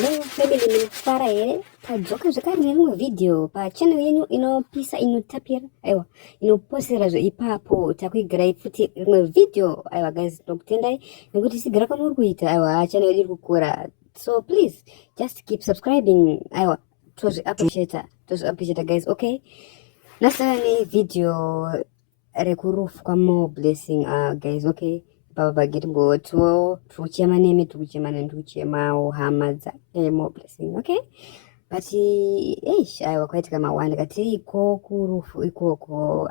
family minifara here tadzoka zvakare nerimwe video pachannel yenyu inopisa inotapira aiwa inopostera ipapo takuigirai futi rimwe video aiwa guys ndokutendai nekuti sigara kwamuri kuita aiwa channel yedu iri kukura so please just keep subscribing aiwa tozviappreciata guys okay nasara nevideo rekurufu kwaMoreblesing guys okay baba getibo tuchema nemi tuchemawo hama dzaMoreblesing okay but aiwa kwaitika mawanda kati ikokurufu ikoko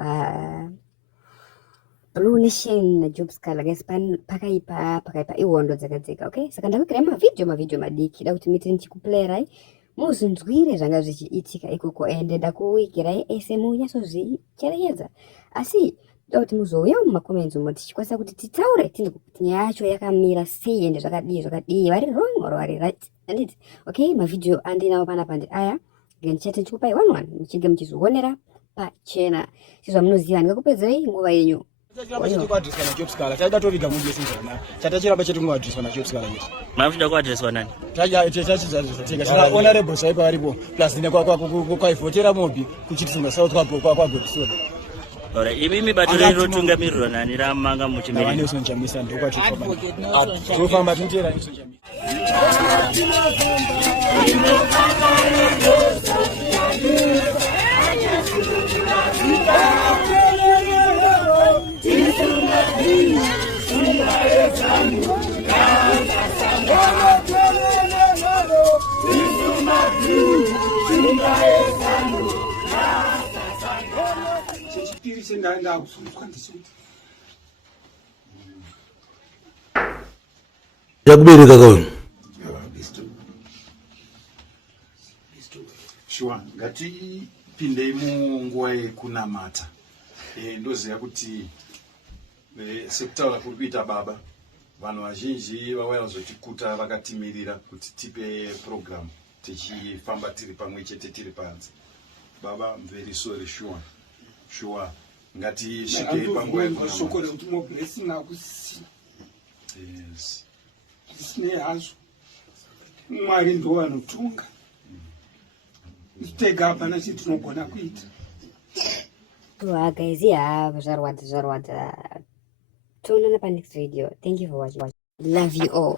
Blue Nation najob sikhala guys pakaipa ihondo dzakadzika okay saka ndakugirai mavideo madiki da kuti miti ndichikuplayera muzvinzwire zvanga zvichiitika ikoko ende ndakuigirai ese munyasozvicherechedza asi da kuti muzouya mumacomments umo tichikwanisa kuti titaure kuti nyaya yacho yakamira sei ende zvakadii vari wrong or vari right anditi okay mavideo andinawo panapa ndi aya ndichati ndichikupai 1 muchinge muchizvionera pachena chizvamunoziva ndingakupedzerei nguva yenyu Kuadreswa na job sikhala chaida toviga Moreblesing Job chatachiramba chetu kuadreswa na job sikhala yetu mafuda kuadreswa nani chachizatika saka honorable saipa varipo plus kwaivhotera mobi kuchitisunga south kwa Godson ora imi bato rotungamirwa nani ramanga muchimiri vane usonchamisa ndokwatifamba tintera usonchamisa yakubereka kauni sure ngatipindei munguva yekunamata ndoziva kuti sekutaura kuri kuita baba vanhu vazhinji vauya kuzotikuta vakatimirira kuti tipe program tichifamba tiri pamwe chete tiri panze baba I'm very sorry sure ngatisvikei panguva yekunamata kuti Moreblesing akusisina yes isine hazvo Mwari ndo vanotunga tega hapana chitinogona kuita guys zvarwadza tonana pa next video thank you for watching love you all